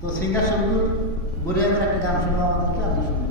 তো সিঙ্গার শব্দ বরিয়া একটা গান শুনব আমাদেরকে আমরা শুনব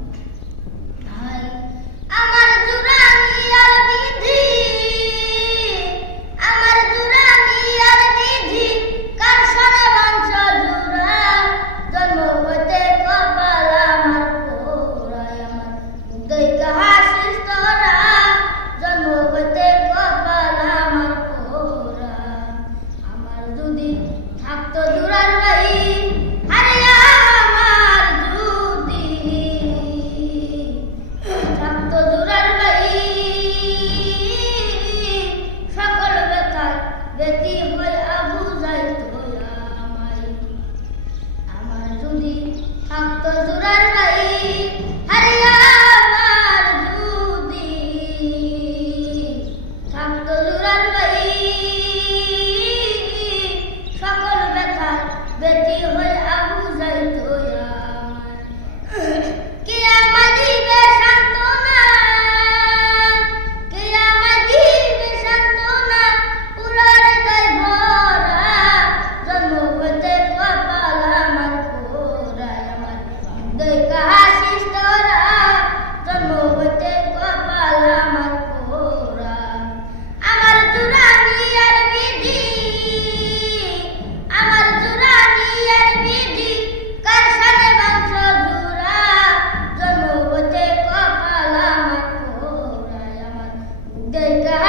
Kênh.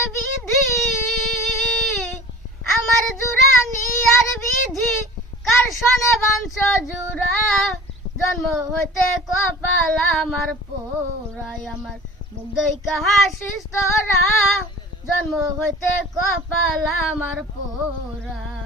আর বিধি, আমার জুরানি আর বিধি, কার সনে বাঞ্ছ জুরা? জন্ম হইতে কপাল আমার পোড়াই আমার মুখ দইকা হাসিস তোরা। জন্ম হইতে কপাল আমার পোড়া